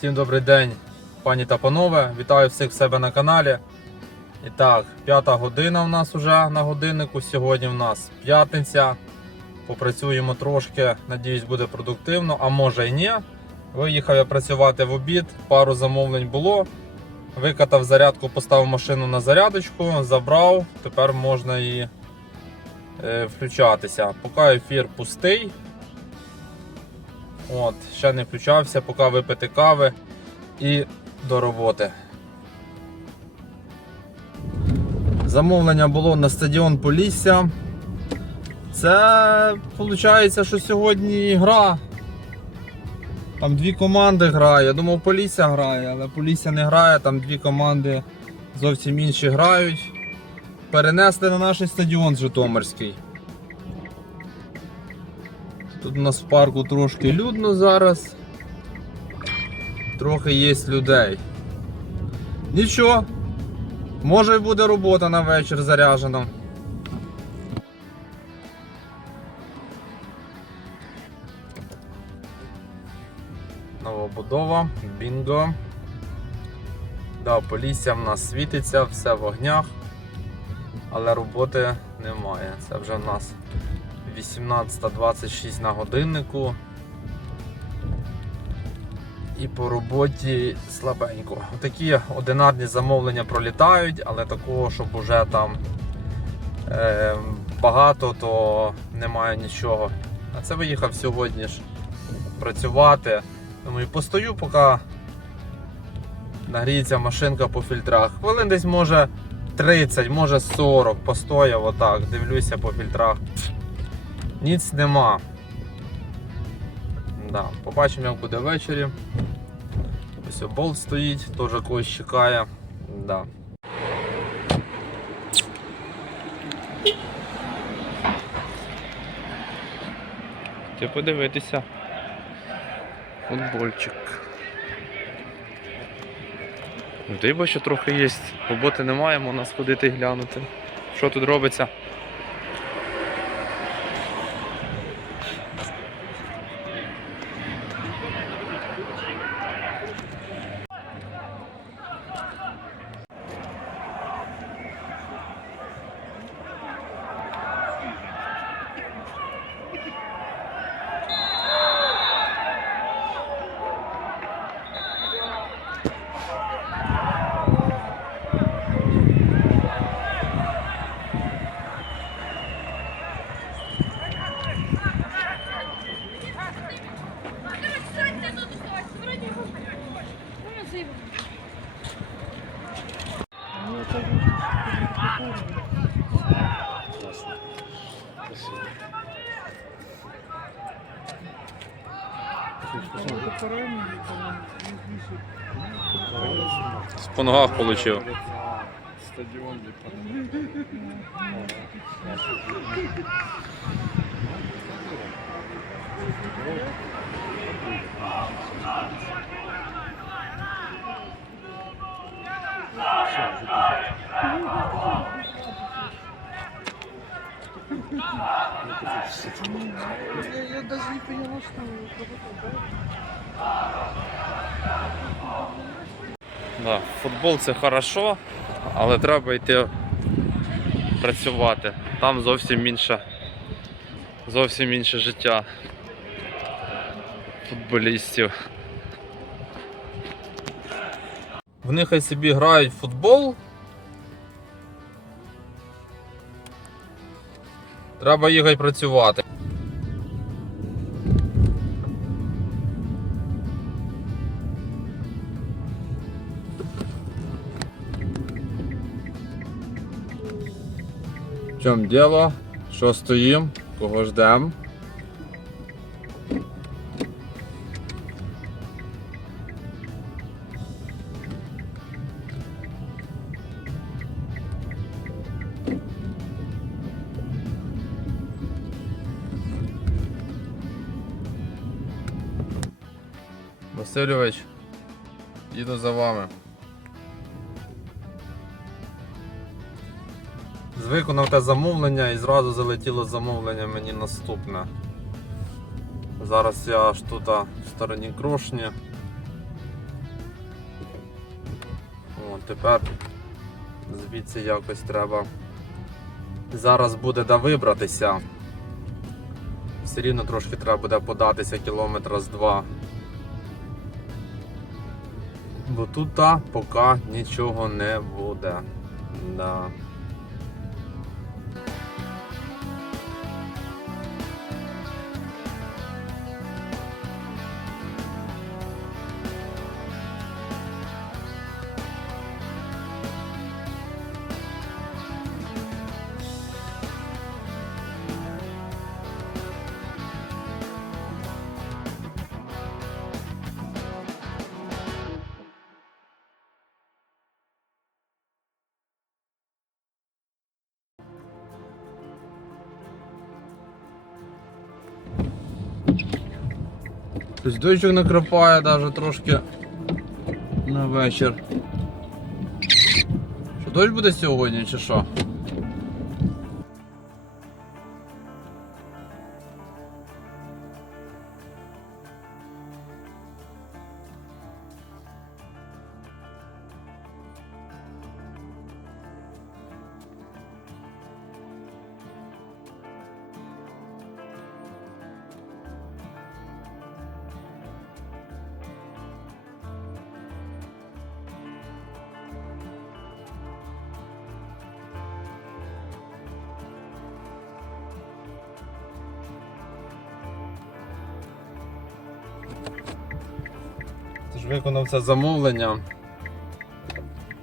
Всім добрий день, пані та панове. Вітаю всіх в себе на каналі. І так, п'ята година у нас вже на годиннику. Сьогодні в нас п'ятниця. Попрацюємо трошки, надіюсь, буде продуктивно, а може і ні. Виїхав я працювати в обід, пару замовлень було. Викатав зарядку, поставив машину на зарядочку, забрав, тепер можна і е, включатися. Поки ефір пустий. От, ще не включався, поки випити кави і до роботи. Замовлення було на стадіон Полісся. Це виходить, що сьогодні гра. Там дві команди грає. Я думав, Полісся грає, але Полісся не грає, там дві команди зовсім інші грають. Перенесли на наш стадіон Житомирський. Тут у нас в парку трошки людно зараз. Трохи є людей. Нічого. Може і буде робота на вечір заряджена. Новобудова, бінго. Да, полісся в нас світиться, все в огнях, але роботи немає. Це вже в нас 18.26 на годиннику. І по роботі слабенько. Такі одинарні замовлення пролітають, але такого, щоб уже там е, багато, то немає нічого. А це виїхав сьогодні ж працювати. Думаю, постою, поки нагріється машинка по фільтрах. Хвилин десь може 30, може 40 постояв отак, дивлюся по фільтрах. Ніц нема. Да, побачимо, як буде ввечері. Ось болт стоїть, теж когось чекає. Да. Ти подивитися. Футбольчик. Диба, що трохи є. Роботи немає, можна сходити і глянути. Що тут робиться? По ногах получив. Стадіон Я, я даже не поняла, что Да, футбол це хорошо, але треба йти працювати. Там зовсім інше, зовсім інше життя футболістів. Вони хай собі грають в футбол. Треба їхати працювати. В чому діло? Що стоїмо? Кого ждемо? Васильович, їду за вами. Виконав те замовлення і зразу залетіло замовлення мені наступне. Зараз я аж тут в стороні крошні. От тепер звідси якось треба. Зараз буде де вибратися. Все рівно трошки треба буде податися кілометра з два. Бо тут поки нічого не буде. Да. Тобто дощик накрапає навіть трошки на вечір. Що дощ буде сьогодні чи що? Ти ж виконав це замовлення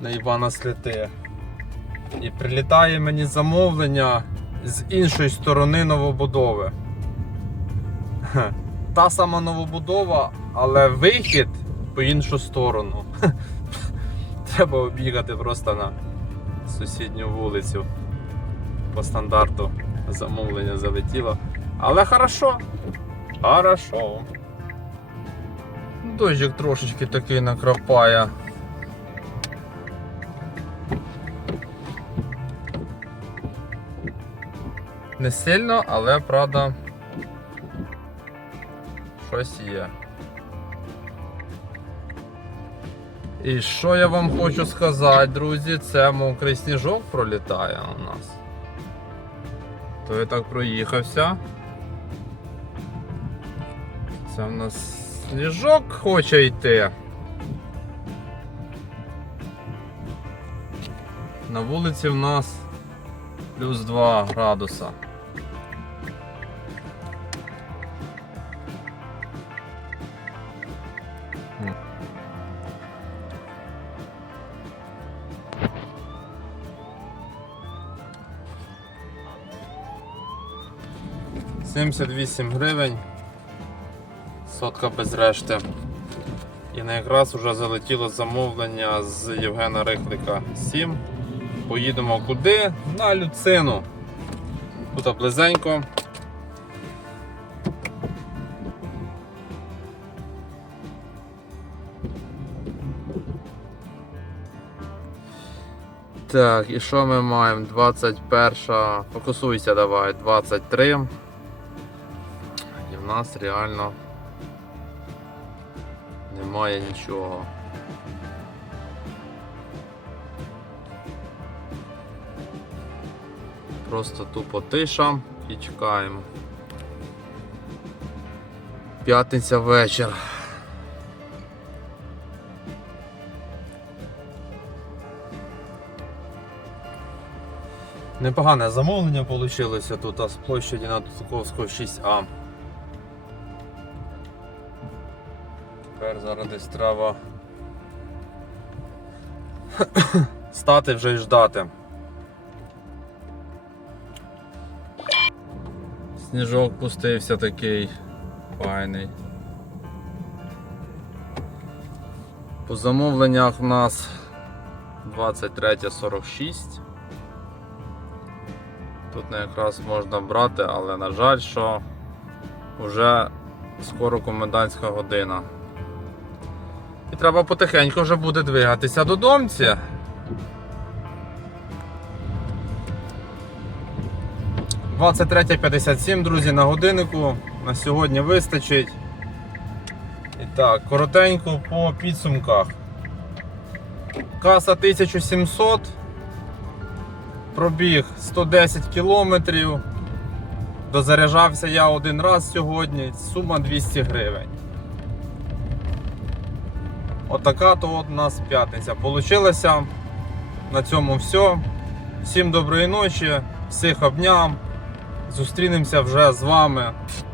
на Івана Сліти. І прилітає мені замовлення з іншої сторони новобудови. Та сама новобудова, але вихід по іншу сторону. Треба об'їхати просто на сусідню вулицю. По стандарту замовлення залетіло. Але хорошо. Хорошо. Дощик трошечки такий накрапає. Не сильно, але правда щось є. І що я вам хочу сказати, друзі, це мокрий сніжок пролітає у нас. То я так проїхався. Це в нас сніжок хоче йти. На вулиці в нас плюс 2 градуса. Сімдесят вісім гривень сотка без решти. І на якраз вже залетіло замовлення з Євгена Рихлика 7. Поїдемо куди? На Люцину. Тут близенько. Так, і що ми маємо? 21. Фокусуйся давай, 23. І в нас реально немає нічого. Просто тупо тиша і чекаємо. П'ятниця вечір. Непогане замовлення вийшло тут а з площаді на Тутковського 6А. Тепер зараз десь треба стати вже і ждати. Сніжок пустився такий файний. По замовленнях у нас 23.46. Тут не якраз можна брати, але на жаль, що вже скоро комендантська година. І треба потихеньку вже буде двигатися до домці. «23.57, друзі, на годиннику. На сьогодні вистачить. І так, коротенько по підсумках. Каса 1700. Пробіг 110 кілометрів. Дозаряджався я один раз сьогодні. Сума 200 гривень. Отака то от у нас п'ятниця. Получилося. На цьому все. Всім доброї ночі, всіх обням. Зустрінемося вже з вами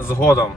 згодом.